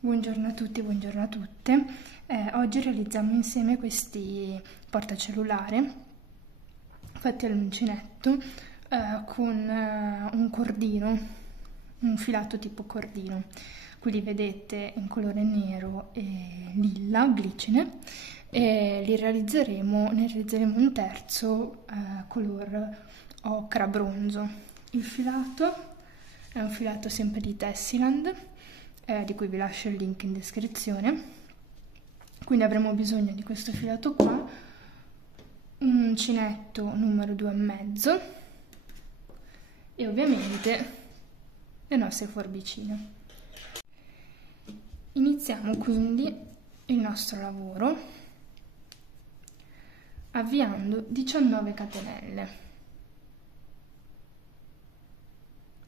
Buongiorno a tutti, buongiorno a tutte. Oggi realizziamo insieme questi portacellulare fatti all'uncinetto con un cordino, un filato tipo cordino. Qui li vedete in colore nero e lilla, glicine, e ne realizzeremo un terzo color ocra bronzo. Il filato è un filato sempre di Tessiland, di cui vi lascio il link in descrizione. Quindi avremo bisogno di questo filato qua, un uncinetto numero 2,5 e ovviamente le nostre forbicine. Iniziamo quindi il nostro lavoro avviando 19 catenelle.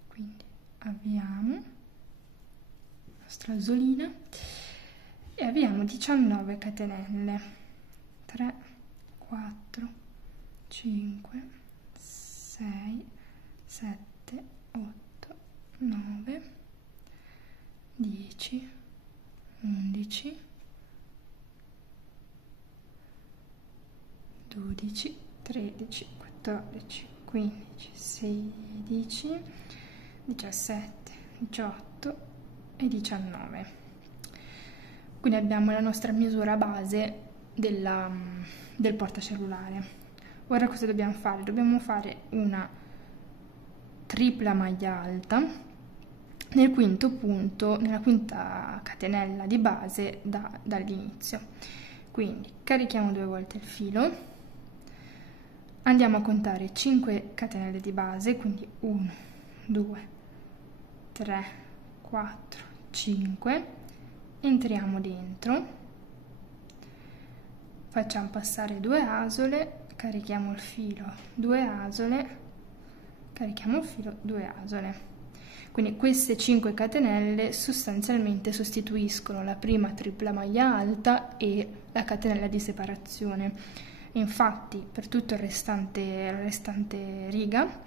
Quindi avviamo nostra asolina e avviamo 19 catenelle, 3, 4, 5, 6, 7, 8, 9, 10, 11, 12, 13, 14, 15, 16, 17, 18 e 19. Quindi abbiamo la nostra misura base del portacellulare. Ora cosa dobbiamo fare? Dobbiamo fare una tripla maglia alta nel quinto punto, nella quinta catenella di base dall'inizio. Quindi carichiamo 2 volte il filo, andiamo a contare 5 catenelle di base, quindi 1, 2, 3, 4, 5, entriamo dentro, facciamo passare 2 asole, carichiamo il filo, 2 asole, carichiamo il filo, 2 asole. Quindi queste 5 catenelle sostanzialmente sostituiscono la prima tripla maglia alta e la catenella di separazione. Infatti per tutta la restante riga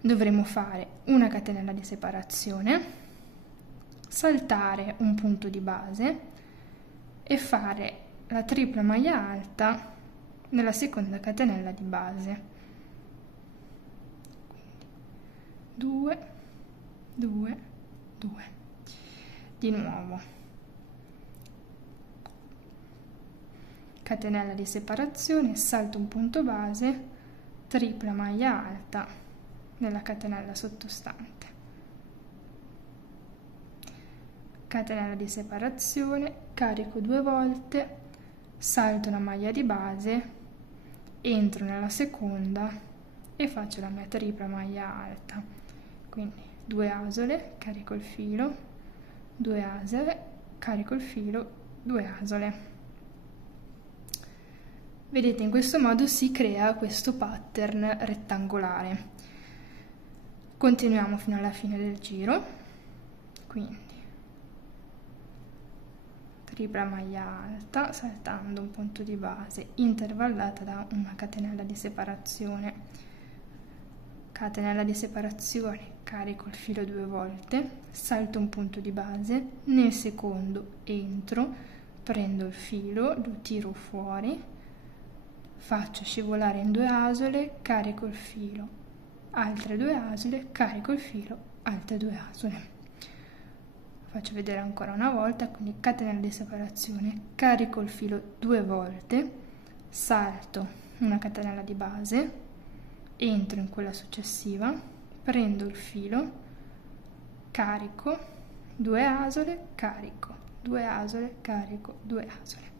dovremo fare una catenella di separazione, saltare un punto di base e fare la tripla maglia alta nella seconda catenella di base. Quindi 2, 2, 2. Di nuovo catenella di separazione, salto un punto base, tripla maglia alta nella catenella sottostante, catenella di separazione, carico 2 volte, salto una maglia di base, entro nella seconda e faccio la mia tripla maglia alta. Quindi 2 asole, carico il filo, 2 asole, carico il filo, 2 asole. Vedete, in questo modo si crea questo pattern rettangolare. Continuiamo fino alla fine del giro, quindi tripla maglia alta saltando un punto di base intervallata da una catenella di separazione, carico il filo 2 volte, salto un punto di base, nel secondo entro, prendo il filo, lo tiro fuori, faccio scivolare in 2 asole, carico il filo, altre 2 asole, carico il filo, altre 2 asole. Faccio vedere ancora una volta, quindi catenella di separazione, carico il filo 2 volte, salto una catenella di base, entro in quella successiva, prendo il filo, carico, 2 asole, carico, 2 asole, carico, 2 asole.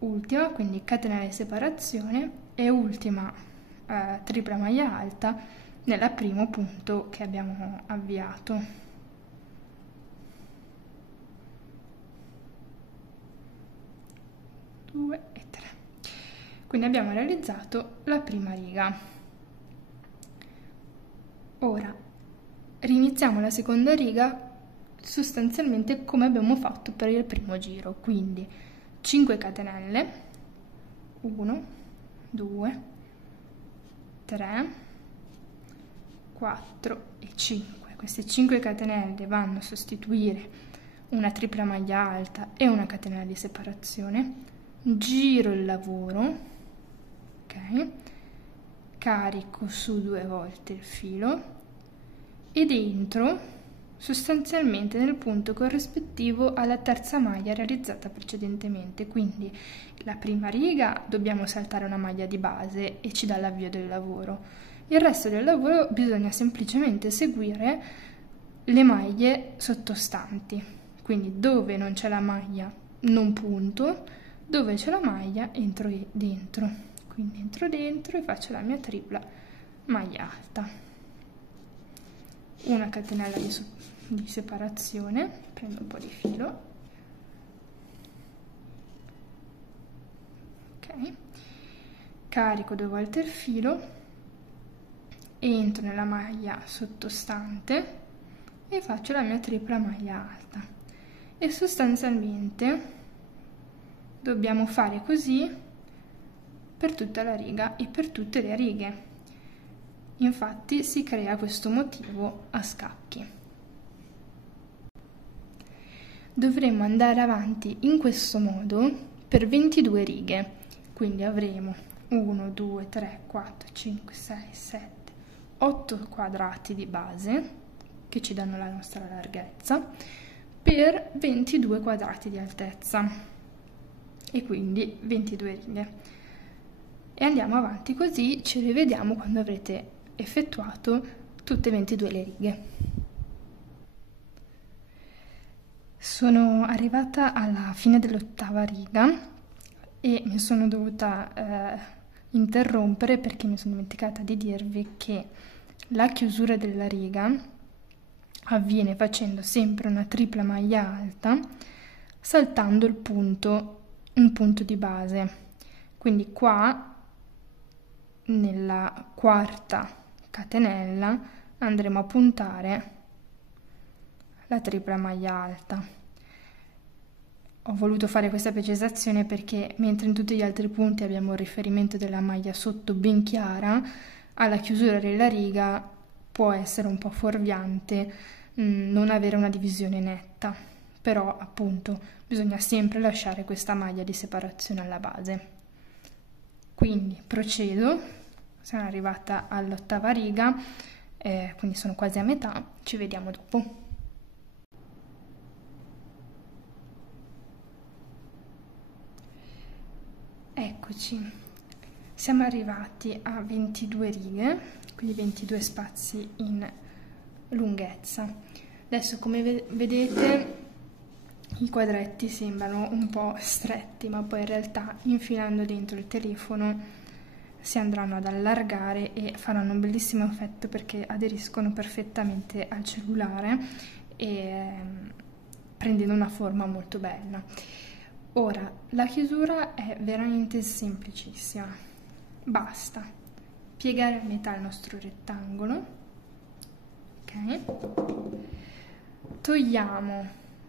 Ultima, quindi catenella di separazione e ultima tripla maglia alta nel primo punto che abbiamo avviato. 2 e 3. Quindi abbiamo realizzato la prima riga. Ora riniziamo la seconda riga sostanzialmente come abbiamo fatto per il primo giro, quindi 5 catenelle, 1, 2, 3, 4 e 5. Queste 5 catenelle vanno a sostituire una tripla maglia alta e una catenella di separazione, giro il lavoro, ok, carico su 2 volte il filo ed entro sostanzialmente nel punto corrispettivo alla terza maglia realizzata precedentemente. Quindi la prima riga dobbiamo saltare una maglia di base e ci dà l'avvio del lavoro. Il resto del lavoro bisogna semplicemente seguire le maglie sottostanti, quindi dove non c'è la maglia non punto, dove c'è la maglia entro dentro, quindi entro dentro e faccio la mia tripla maglia alta, una catenella di separazione, prendo un po' di filo, ok, carico 2 volte il filo, entro nella maglia sottostante e faccio la mia tripla maglia alta e sostanzialmente dobbiamo fare così per tutta la riga e per tutte le righe. Infatti si crea questo motivo a scacchi. Dovremo andare avanti in questo modo per 22 righe, quindi avremo 1, 2, 3, 4, 5, 6, 7, 8 quadrati di base che ci danno la nostra larghezza per 22 quadrati di altezza e quindi 22 righe. E andiamo avanti così, ci rivediamo quando avrete effettuato tutte e 22 le righe. Sono arrivata alla fine dell'8ª riga e mi sono dovuta interrompere perché mi sono dimenticata di dirvi che la chiusura della riga avviene facendo sempre una tripla maglia alta saltando un punto di base. Quindi qua nella quarta catenella andremo a puntare la tripla maglia alta. Ho voluto fare questa precisazione perché mentre in tutti gli altri punti abbiamo il riferimento della maglia sotto ben chiara, alla chiusura della riga può essere un po' fuorviante non avere una divisione netta, però appunto bisogna sempre lasciare questa maglia di separazione alla base. Quindi procedo, sono arrivata all'8ª riga, quindi sono quasi a metà, ci vediamo dopo. Eccoci, siamo arrivati a 22 righe, quindi 22 spazi in lunghezza. Adesso come vedete i quadretti sembrano un po' stretti, ma poi in realtà infilando dentro il telefono si andranno ad allargare e faranno un bellissimo effetto perché aderiscono perfettamente al cellulare e prendendo una forma molto bella. Ora, la chiusura è veramente semplicissima, basta piegare a metà il nostro rettangolo, ok?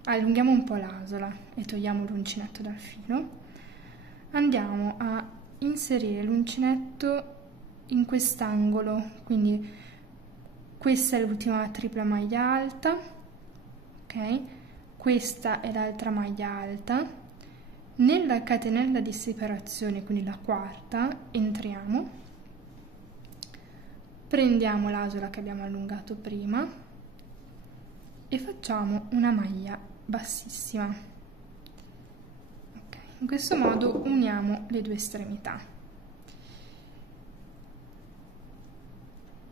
Allunghiamo un po' l'asola e togliamo l'uncinetto dal filo, andiamo a inserire l'uncinetto in quest'angolo, quindi questa è l'ultima tripla maglia alta, ok? Questa è l'altra maglia alta. Nella catenella di separazione, quindi la quarta, entriamo, prendiamo l'asola che abbiamo allungato prima e facciamo una maglia bassissima. Okay. In questo modo uniamo le due estremità.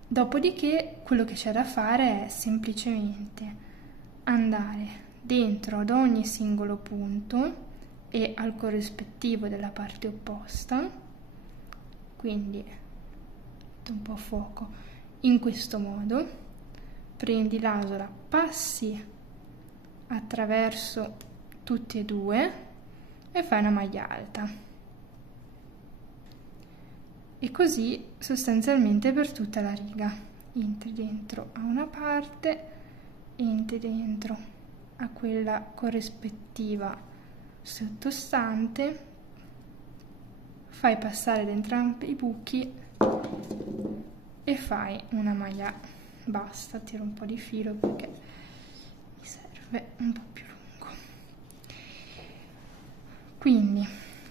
Dopodiché quello che c'è da fare è semplicemente andare dentro ad ogni singolo punto e al corrispettivo della parte opposta, quindi un po' a fuoco, in questo modo, prendi l'asola, passi attraverso tutti e due e fai una maglia alta. E così sostanzialmente per tutta la riga. Entri dentro a una parte, entri dentro a quella corrispettiva sottostante, fai passare da entrambi i buchi e fai una maglia bassa. Tiro un po' di filo perché mi serve un po' più lungo. Quindi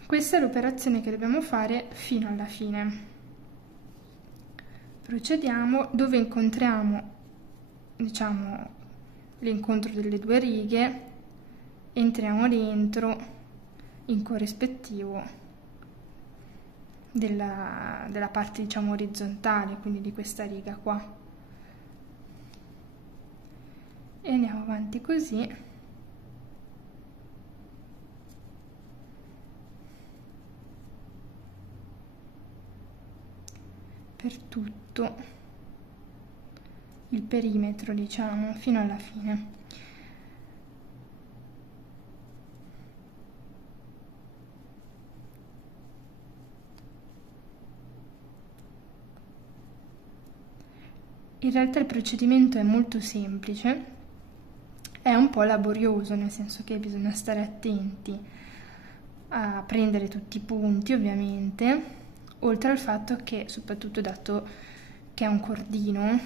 questa è l'operazione che dobbiamo fare fino alla fine. Procediamo dove incontriamo, diciamo, l'incontro delle due righe, entriamo dentro in corrispettivo della parte, diciamo, orizzontale, quindi di questa riga qua, e andiamo avanti così per tutto il perimetro, diciamo, fino alla fine. In realtà il procedimento è molto semplice, è un po' laborioso, nel senso che bisogna stare attenti a prendere tutti i punti, ovviamente, oltre al fatto che, soprattutto dato che è un cordino,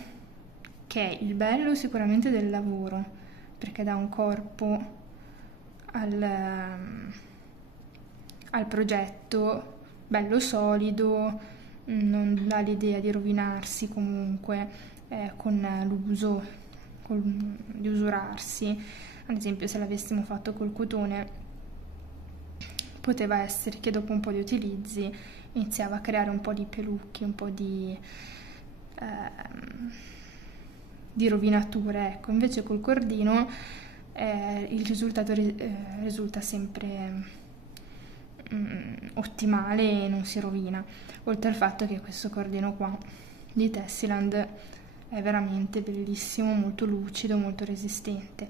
che è il bello sicuramente del lavoro, perché dà un corpo al progetto bello solido, non dà l'idea di rovinarsi comunque con l'uso, di usurarsi. Ad esempio, se l'avessimo fatto col cotone, poteva essere che dopo un po' di utilizzi iniziava a creare un po' di pelucchi, un po' di rovinature, ecco. Invece col cordino il risultato risulta sempre ottimale e non si rovina, oltre al fatto che questo cordino qua di Tessiland è veramente bellissimo, molto lucido, molto resistente.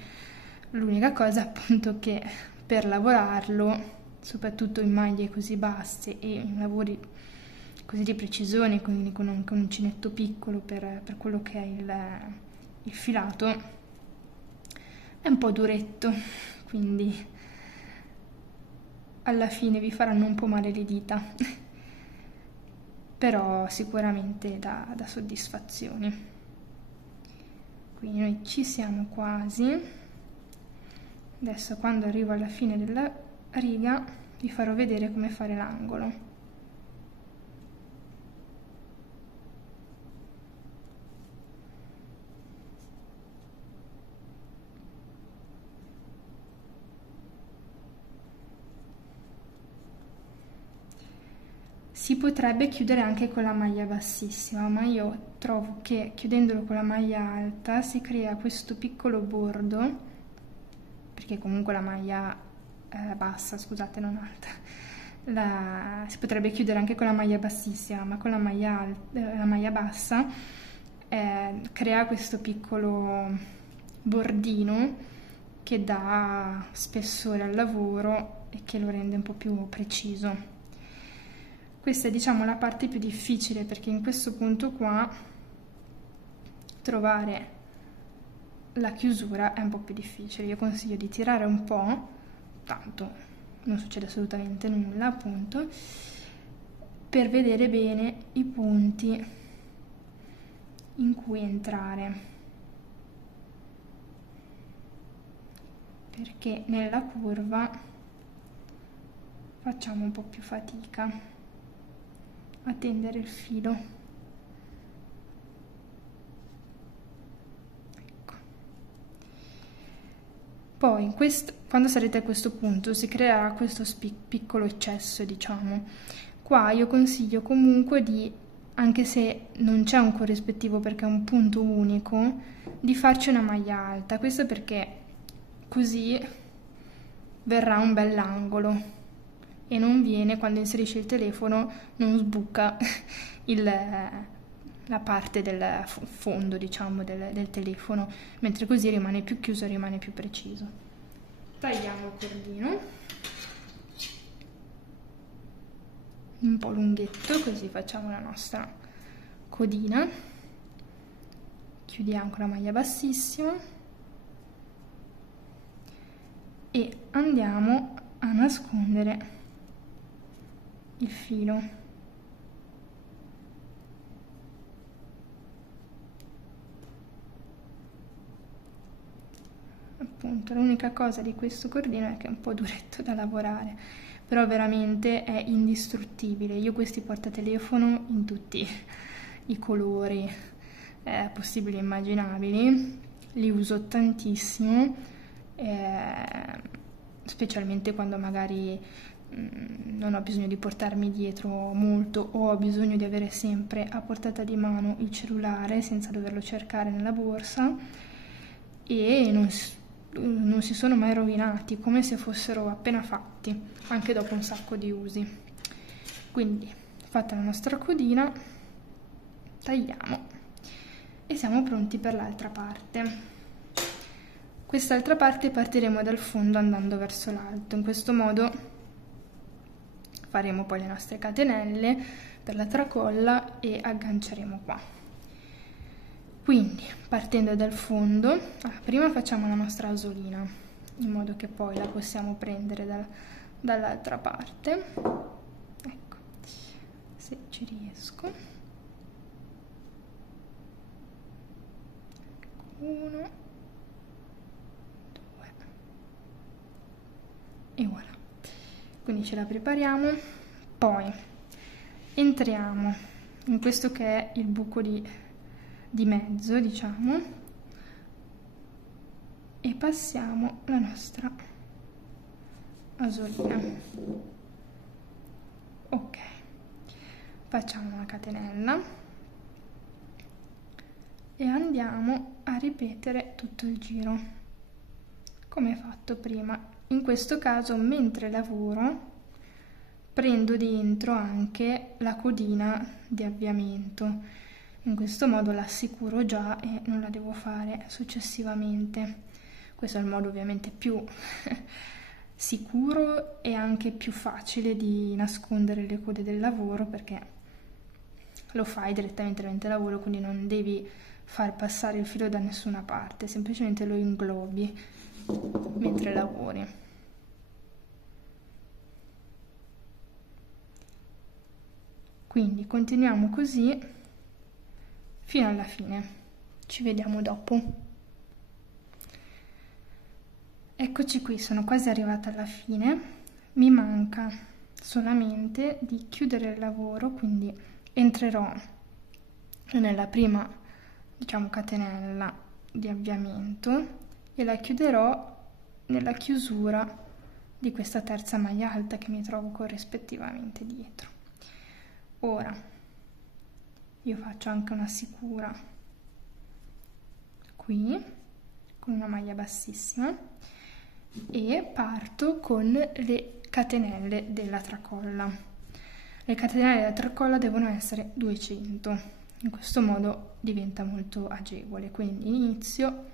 L'unica cosa appunto che per lavorarlo, soprattutto in maglie così basse e in lavori così di precisione, quindi con anche un uncinetto piccolo per quello che è il filato, è un po' duretto, quindi alla fine vi faranno un po' male le dita, però sicuramente dà soddisfazioni. Quindi noi ci siamo quasi. Adesso, quando arrivo alla fine della riga, vi farò vedere come fare l'angolo. Si potrebbe chiudere anche con la maglia bassissima, ma io trovo che chiudendolo con la maglia alta si crea questo piccolo bordo, perché comunque la maglia bassa, scusate, non alta, si potrebbe chiudere anche con la maglia bassissima, ma con la maglia bassa crea questo piccolo bordino che dà spessore al lavoro e che lo rende un po' più preciso. Questa è, diciamo, la parte più difficile, perché in questo punto qua trovare la chiusura è un po' più difficile. Io consiglio di tirare un po', tanto non succede assolutamente nulla, appunto, per vedere bene i punti in cui entrare, perché nella curva facciamo un po' più fatica a tendere il filo. Ecco. Poi quando sarete a questo punto si creerà questo piccolo eccesso, diciamo. Qua io consiglio comunque di, anche se non c'è un corrispettivo perché è un punto unico, di farci una maglia alta. Questo perché così verrà un bell'angolo e non viene, quando inserisci il telefono, non sbuca la parte del fondo, diciamo, del telefono, mentre così rimane più chiuso, rimane più preciso. Tagliamo il cordino un po' lunghetto, così facciamo la nostra codina. Chiudiamo con la maglia bassissima e andiamo a nascondere il filo. Appunto, l'unica cosa di questo cordino è che è un po' duretto da lavorare, però veramente è indistruttibile. Io questi portatelefono in tutti i colori possibili e immaginabili li uso tantissimo, specialmente quando magari non ho bisogno di portarmi dietro molto o ho bisogno di avere sempre a portata di mano il cellulare senza doverlo cercare nella borsa, e non si sono mai rovinati, come se fossero appena fatti, anche dopo un sacco di usi. Quindi, fatta la nostra codina, tagliamo e siamo pronti per l'altra parte. Quest'altra parte partiremo dal fondo andando verso l'alto. In questo modo faremo poi le nostre catenelle per la tracolla e agganceremo qua. Quindi, partendo dal fondo, prima facciamo la nostra asolina, in modo che poi la possiamo prendere dall'altra parte. Ecco, se ci riesco. 1, 2 e voilà. Quindi ce la prepariamo, poi entriamo in questo che è il buco di mezzo, diciamo, e passiamo la nostra asolina. Ok, facciamo una catenella e andiamo a ripetere tutto il giro come fatto prima. In questo caso, mentre lavoro, prendo dentro anche la codina di avviamento. In questo modo l'assicuro già e non la devo fare successivamente. Questo è il modo ovviamente più sicuro e anche più facile di nascondere le code del lavoro, perché lo fai direttamente mentre lavoro, quindi non devi far passare il filo da nessuna parte, semplicemente lo inglobi mentre lavori. Quindi continuiamo così fino alla fine. Ci vediamo dopo. Eccoci qui, sono quasi arrivata alla fine. Mi manca solamente di chiudere il lavoro, quindi entrerò nella prima, diciamo, catenella di avviamento e la chiuderò nella chiusura di questa terza maglia alta che mi trovo corrispettivamente dietro. Ora io faccio anche una sicura qui con una maglia bassissima e parto con le catenelle della tracolla. Le catenelle della tracolla devono essere 200, in questo modo diventa molto agevole. Quindi inizio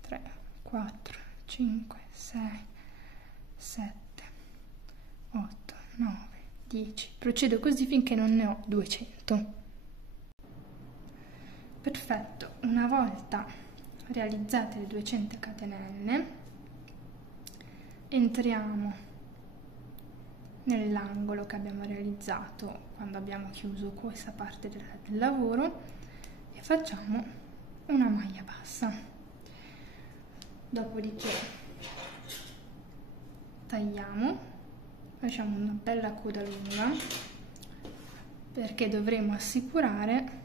3, 4, 5, 6, 7, 8, 9, 10, procedo così finché non ne ho 200. Perfetto, una volta realizzate le 200 catenelle, entriamo nell'angolo che abbiamo realizzato quando abbiamo chiuso questa parte del lavoro e facciamo una maglia bassa. Dopodiché tagliamo, facciamo una bella coda lunga perché dovremo assicurare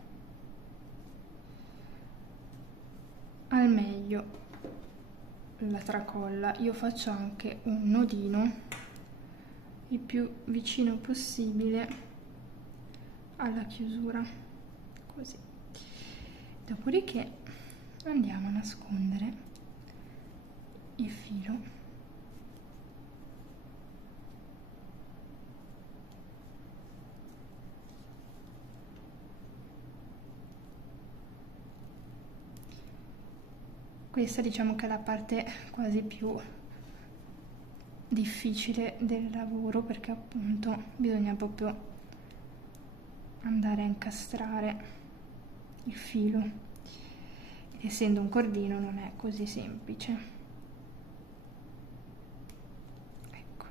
al meglio la tracolla. Io faccio anche un nodino il più vicino possibile alla chiusura, così. Dopodiché andiamo a nascondere il filo . Questa diciamo che è la parte quasi più difficile del lavoro, perché appunto bisogna proprio andare a incastrare il filo ed essendo un cordino non è così semplice. Ecco.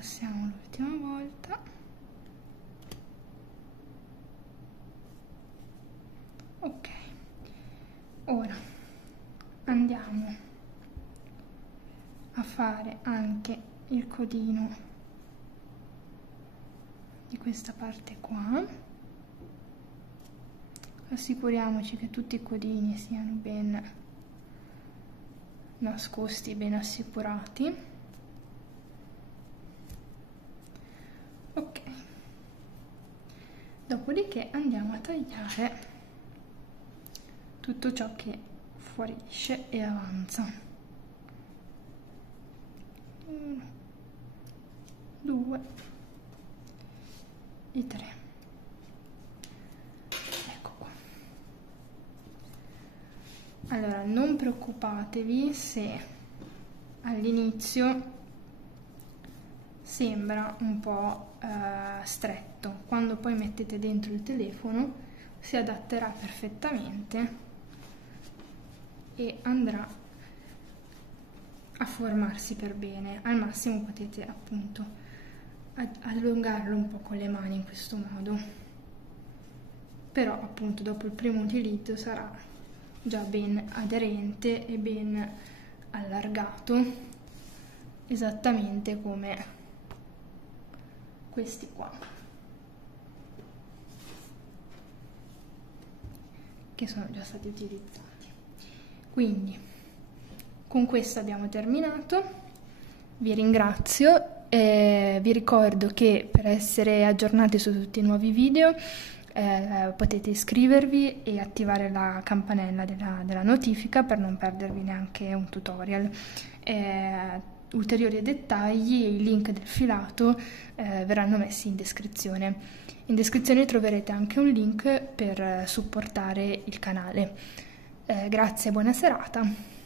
passiamo l'ultima volta. Ok, ora andiamo a fare anche il codino di questa parte qua. Assicuriamoci che tutti i codini siano ben nascosti, ben assicurati. Ok, dopodiché andiamo a tagliare tutto ciò che fuoriesce e avanza. 1, 2 e 3. Ecco qua. Allora, non preoccupatevi se all'inizio sembra un po' stretto. Quando poi mettete dentro il telefono si adatterà perfettamente e andrà a formarsi per bene. Al massimo potete appunto allungarlo un po' con le mani in questo modo, però appunto dopo il primo utilizzo sarà già ben aderente e ben allargato, esattamente come questi qua, che sono già stati utilizzati. Quindi con questo abbiamo terminato, vi ringrazio e vi ricordo che per essere aggiornati su tutti i nuovi video potete iscrivervi e attivare la campanella della notifica per non perdervi neanche un tutorial. Ulteriori dettagli e i link del filato verranno messi in descrizione. In descrizione troverete anche un link per supportare il canale. Grazie e buona serata.